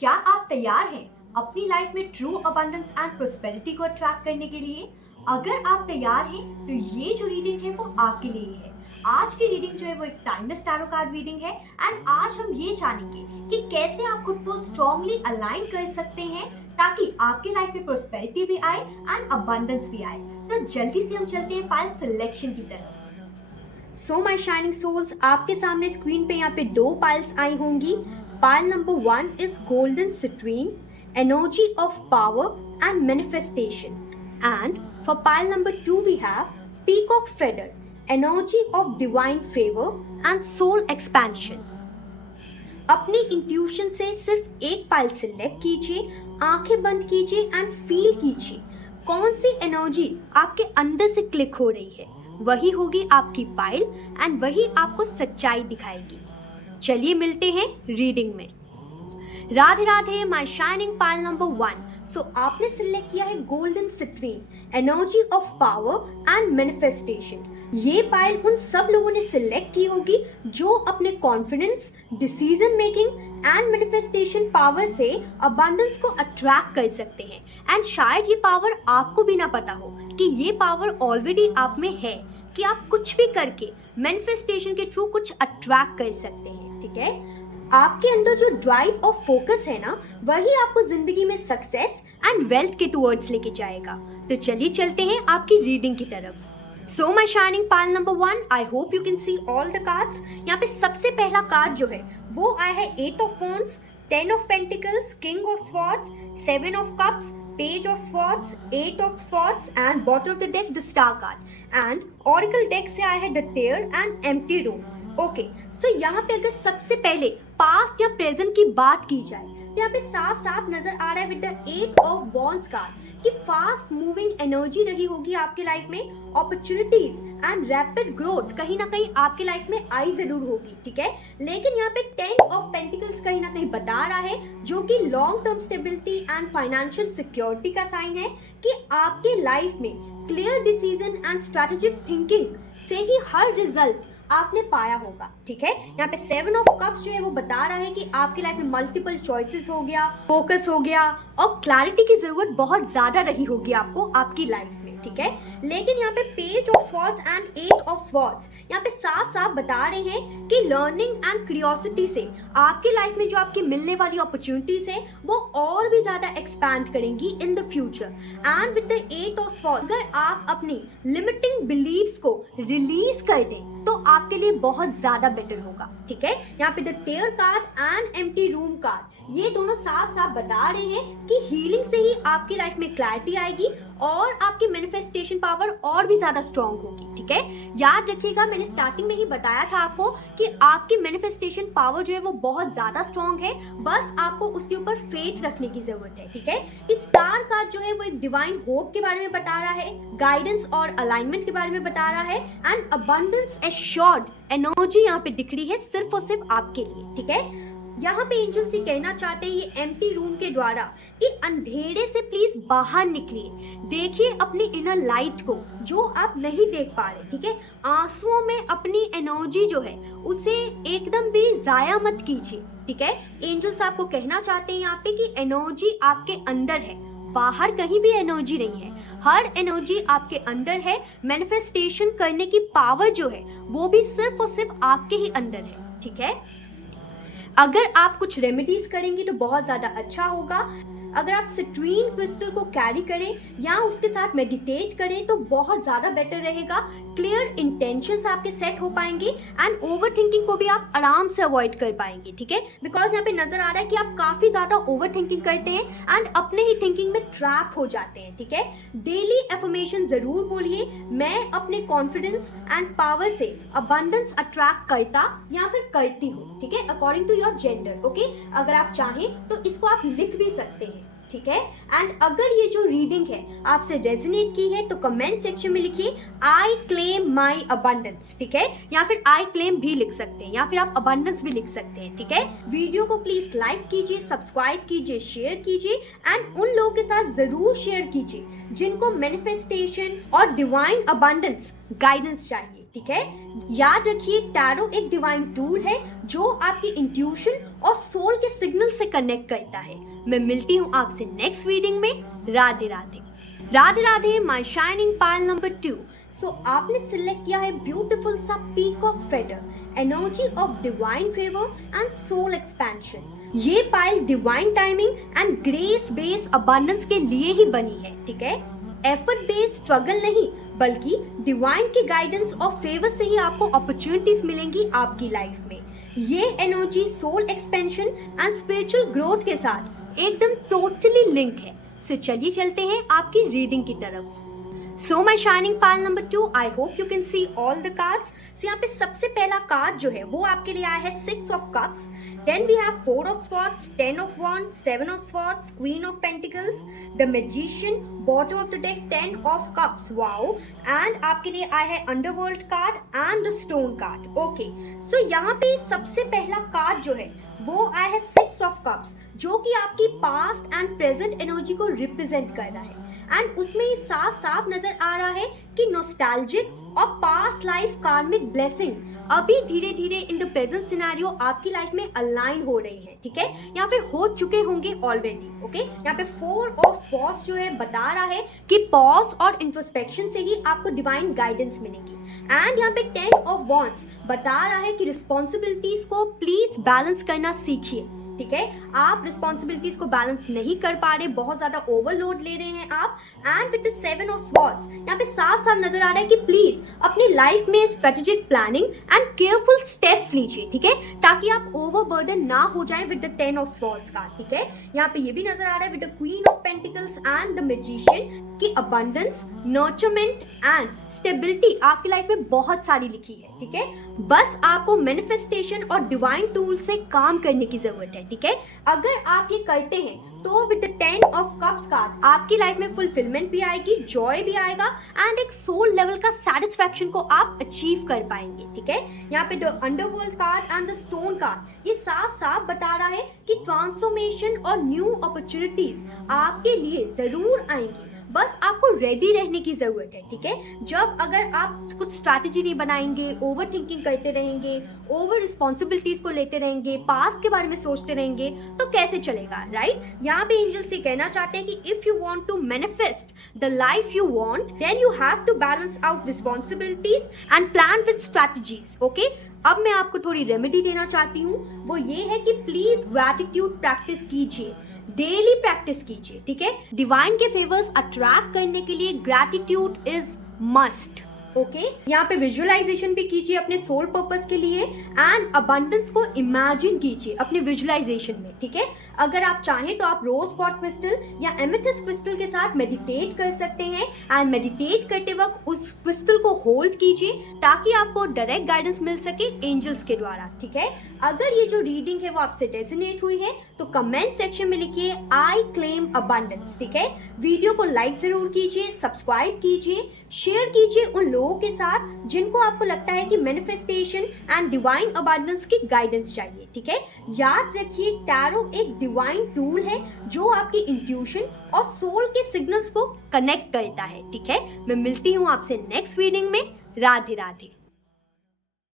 क्या आप तैयार हैं अपनी लाइफ में ट्रू अबंडेंस एंड प्रोस्पेरिटी को अट्रैक्ट करने के लिए? अगर आप तैयार हैं तो ये जो रीडिंग है वो आपके लिए है। आज की रीडिंग जो है वो एक टाइमलेस टैरो कार्ड रीडिंग है एंड आज हम ये जानेंगे कि कैसे आप खुद को स्ट्रांगली अलाइन कर सकते हैं ताकि आपके लाइफ में प्रोस्पेरिटी भी आए एंड अबंडेंस भी आए। तो जल्दी से हम चलते हैं पाइल सिलेक्शन की तरफ। सो माय शाइनिंग सोल्स, आपके सामने स्क्रीन पे यहाँ पे दो पाइल्स आई होंगी। Pile number 1 is golden citrine, energy of power and manifestation. And for pile number 2 we have peacock feather, energy of divine favor and soul expansion. अपनी intuition से सिर्फ एक पाइल सिलेक्ट कीजिए, आंखें बंद कीजिए एंड फील कीजिए कौन सी एनर्जी आपके अंदर से क्लिक हो रही है। वही होगी आपकी पाइल एंड वही आपको सच्चाई दिखाएगी। चलिए मिलते हैं रीडिंग में। Radhe Radhe my shining pile number 1। सो आपने सिलेक्ट किया है golden citrine, energy of power and manifestation. ये पाइल उन सब लोगों ने सिलेक्ट की होगी जो अपने confidence, decision making and manifestation power से अबंडेंस को अट्रैक्ट कर सकते हैं। एंड शायद ये पावर आपको भी ना पता हो कि ये पावर ऑलरेडी आप में है कि आप कुछ भी करके मैनिफेस्टेशन के थ्रू कुछ अट्रैक्ट कर सकते हैं। ठीक है, आपके अंदर जो ड्राइव और फोकस है ना, वही आपको जिंदगी में सक्सेस एंड वेल्थ के टुवर्ड्स लेके जाएगा। तो चलिए चलते हैं आपकी रीडिंग की तरफ। So my shining pile number 1, I hope you can see all the cards. यहाँ पे सबसे पहला कार्ड जो है वो आया है 8 of wands, 10 of pentacles, king of swords, 7 of cups, page of swords, 8 of swords and bottom of the deck the star card. And oracle deck से आया है the tear and empty room. Okay, so यहाँ पे अगर सबसे पहले past या present की बात की जाए तो यहाँ पे साफ साफ नजर आ रहा है with the 8 of wands card कि फास्ट मूविंग एनर्जी रही होगी आपके लाइफ में, अपॉर्चुनिटीज एंड रैपिड ग्रोथ कहीं ना कहीं आपके लाइफ में आई जरूर होगी। ठीक है, लेकिन यहाँ पे 10 ऑफ पेंटिकल्स कहीं ना कहीं बता रहा है जो कि long term stability and financial security का साइन है कि आपके लाइफ में clear decision and strategic thinking से ही हर रिजल्ट आपने पाया होगा। ठीक है, यहाँ पे 7 ऑफ कप्स जो है वो बता रहा है कि आपकी लाइफ में मल्टीपल चॉइसेस हो गया, फोकस हो गया और क्लैरिटी की जरूरत बहुत ज्यादा रही होगी आपको आपकी लाइफ में। ठीक है, लेकिन यहाँ पे page of swords and 8 of swords यहाँ पे साफ साफ बता रहे हैं कि लर्निंग एंड क्यूरियोसिटी से आपकी लाइफ में जो आपकी मिलने वाली अपॉर्चुनिटीज है वो और भी ज्यादा एक्सपैंड करेंगी in the future. And with the 8 of swords अगर आप अपनी लिमिटिंग बिलीव्स को रिलीज कर दें तो आपके लिए बहुत ज्यादा बेटर होगा। ठीक है, यहाँ पे the tear card and empty room card ये दोनों साफ साफ बता रहे हैं कि हीलिंग से ही आपकी लाइफ में क्लैरिटी आएगी और आपकी मैनिफेस्टेशन पावर और भी ज्यादा स्ट्रांग होगी। ठीक है, याद रखिएगा मैंने स्टार्टिंग में ही बताया था आपको कि आपकी मैनिफेस्टेशन पावर जो है वो बहुत ज्यादा स्ट्रांग है, बस आपको उसके ऊपर फेथ रखने की जरूरत है। ठीक है, इस स्टार कार्ड जो है वो एक डिवाइन होप के बारे में बता रहा है, गाइडेंस और अलाइनमेंट के बारे में बता रहा है एंड अबंडेंस एश्योर्ड एनर्जी यहाँ पे दिख रही है सिर्फ और सिर्फ आपके लिए। ठीक है, यहाँ पे एंजल्स ये कहना चाहते हैं ये एम्प्टी रूम के द्वारा कि अंधेरे से प्लीज बाहर निकलिए, देखिए अपनी इनर लाइट को जो आप नहीं देख पा रहे। ठीक है, आंसुओं में अपनी एनर्जी जो है उसे एकदम भी जाया मत कीजिए। ठीक है, एंजल्स आपको कहना चाहते हैं यहाँ पे कि एनर्जी आपके अंदर है, बाहर कहीं भी एनर्जी नहीं है, हर एनर्जी आपके अंदर है। मैनिफेस्टेशन करने की पावर जो है वो भी सिर्फ और सिर्फ आपके ही अंदर है। ठीक है, अगर आप कुछ रेमेडीज करेंगे तो बहुत ज्यादा अच्छा होगा। अगर आप सिट्रीन क्रिस्टल को कैरी करें या उसके साथ मेडिटेट करें तो बहुत ज्यादा बेटर रहेगा। क्लियर इंटेंशंस आपके सेट हो पाएंगे एंड ओवर थिंकिंग को भी आप आराम से अवॉइड कर पाएंगे। ठीक है, बिकॉज यहाँ पे नजर आ रहा है कि आप काफी ज्यादा ओवर थिंकिंग करते हैं एंड अपने ही थिंकिंग में ट्रैप हो जाते हैं। ठीक है, डेली एफर्मेशन जरूर बोलिए, मैं अपने कॉन्फिडेंस एंड पावर से अबंडेंस अट्रैक्ट करता या फिर करती हूँ। ठीक है, according to your gender. Okay, अगर आप चाहें तो इसको आप लिख भी सकते हैं। ठीक है, एंड अगर ये जो रीडिंग है आपसे रेजोनेट की है तो कमेंट सेक्शन में लिखिए आई क्लेम माई अबंडेंस। ठीक है, या फिर आई क्लेम भी लिख सकते हैं या फिर आप अबंडेंस भी लिख सकते हैं। ठीक है, वीडियो को प्लीज लाइक कीजिए, सब्सक्राइब कीजिए, शेयर कीजिए एंड उन लोगों के साथ जरूर शेयर कीजिए जिनको मैनिफेस्टेशन और डिवाइन अबंडेंस गाइडेंस चाहिए। ठीक है, याद रखिए टैरो एक डिवाइन टूल है जो आपकी इंट्यूशन और सोल के सिग्नल से कनेक्ट करता है। मैं मिलती हूँ आपसे नेक्स्ट रीडिंग में। Radhe Radhe. Radhe Radhe my shining pile number 2। So आपने सिलेक्ट किया है ब्यूटीफुल सा peacock feather, energy of divine favour and soul expansion. ये pile divine timing and grace based abundance के लिए ही बनी है, ठीक है। एफर्ट बेस्ड स्ट्रगल नहीं, बल्कि डिवाइन की गाइडेंस और फेवर से ही आपको अपॉर्चुनिटीज मिलेंगी आपकी लाइफ में। ये energy soul expansion and spiritual growth के साथ एकदम टोटली लिंक है। सो चलिए चलते हैं आपकी रीडिंग की तरफ। So my shining pile number 2, I hope you can see all the cards. So यहाँ पे सबसे पहला कार्ड जो है वो आपके लिए आया है 6 of cups. Then we have 4 of swords, 10 of wands, 7 of swords, queen of pentacles, the magician, bottom of the deck 10 of cups. Wow! And आपके लिए आया है underworld card and the stone card. Okay. So यहाँ पे सबसे पहला card जो है वो आया है 6 of cups, जो कि आपकी past and present energy को represent कर रहा है। एंड उसमें ये साफ साफ नजर आ रहा है कि नॉस्टैल्जिक और पास्ट लाइफ कार्मिक ब्लेसिंग अभी धीरे धीरे इन द प्रेजेंट सिनेरियो आपकी लाइफ में अलाइन हो रही है, ठीक है। यहाँ पे हो चुके होंगे ऑलरेडी, ओके। यहाँ पे 4 ऑफ स्वॉर्ड्स जो है बता रहा है कि पॉज और इंट्रोस्पेक्शन से ही आपको डिवाइन गाइडेंस मिलेगी। एंड यहाँ पे 10 ऑफ वॉन्ड्स बता रहा है कि रिस्पॉन्सिबिलिटीज को प्लीज बैलेंस करना सीखिए, ठीक है। आप रिस्पॉन्सिबिलिटीज को बैलेंस नहीं कर पा रहे, बहुत ज्यादा ओवरलोड ले रहे हैं आप। And with the 7 of swords यहाँ पे साफ साफ नजर आ रहा है कि प्लीज अपनी लाइफ में strategic planning and careful steps लीजिए, ठीक है, ताकि आप ओवरबर्डन ना हो जाए विद द 10 ऑफ स्वॉर्ड्स का, ठीक है। यहाँ पे ये भी नजर आ रहा है with the queen of pentacles and the magician की अबंडेंस, नर्चरमेंट एंड स्टेबिलिटी आपकी लाइफ में बहुत सारी लिखी है, ठीक है। बस आपको मैनिफेस्टेशन और डिवाइन टूल से काम करने की जरूरत है, ठीक है। अगर आप ये करते हैं तो with the 10 of cups card आपकी लाइफ में फुलफिलमेंट भी आएगी, जॉय भी आएगा एंड एक सोल लेवल का सेटिस्फैक्शन को आप अचीव कर पाएंगे, ठीक है। यहाँ पे the underworld card and the stone card ये साफ साफ बता रहा है कि ट्रांसफॉर्मेशन और न्यू अपॉर्चुनिटीज आपके लिए जरूर आएंगी, बस आपको रेडी रहने की जरूरत है, ठीक है। जब अगर आप कुछ स्ट्रैटेजी नहीं बनाएंगे, ओवर थिंकिंग करते रहेंगे, ओवर रिस्पॉन्सिबिलिटीज को लेते रहेंगे, पास्ट के बारे में सोचते रहेंगे, तो कैसे चलेगा, राइट। यहाँ पे एंजल से कहना चाहते हैं कि if you want to manifest the life you want, then you have to balance out responsibilities and plan with strategies, okay. अब मैं आपको थोड़ी रेमेडी देना चाहती हूँ, वो ये है कि प्लीज ग्रैटिट्यूड प्रैक्टिस कीजिए, डेली प्रैक्टिस कीजिए, ठीक है। डिवाइन के फेवर्स अट्रैक्ट करने के लिए ग्रैटिट्यूड इज मस्ट, ओके। यहाँ पे विजुअलाइजेशन भी कीजिए अपने सोल पर्पस के लिए एंड अबंडेंस को इमेजिन कीजिए अपने विजुअलाइजेशन में, ठीक है। अगर आप चाहें तो आप रोज क्वार्ट्ज क्रिस्टल या एमेथिस्ट क्रिस्टल के साथ मेडिटेट कर सकते हैं एंड मेडिटेट करते वक्त उस क्रिस्टल को होल्ड कीजिए ताकि आपको डायरेक्ट गाइडेंस मिल सके एंजल्स के द्वारा, ठीक है। अगर ये जो रीडिंग है वो आपसे रेजोनेट हुई है तो कमेंट सेक्शन में लिखिए आई क्लेम अबंडेंस, ठीक है। वीडियो को लाइक जरूर कीजिए, सब्सक्राइब कीजिए, शेयर कीजिए उन लोगों के साथ जिनको आपको लगता है कि मैनिफेस्टेशन एंड डिवाइन अबंडेंस की गाइडेंस चाहिए, ठीक है। याद रखिए टैरो एक डिवाइन टूल है जो आपकी इंट्यूशन और सोल के सिग्नल्स को कनेक्ट करता है, ठीक है। मैं मिलती हूँ आपसे नेक्स्ट रीडिंग में। राधे राधे।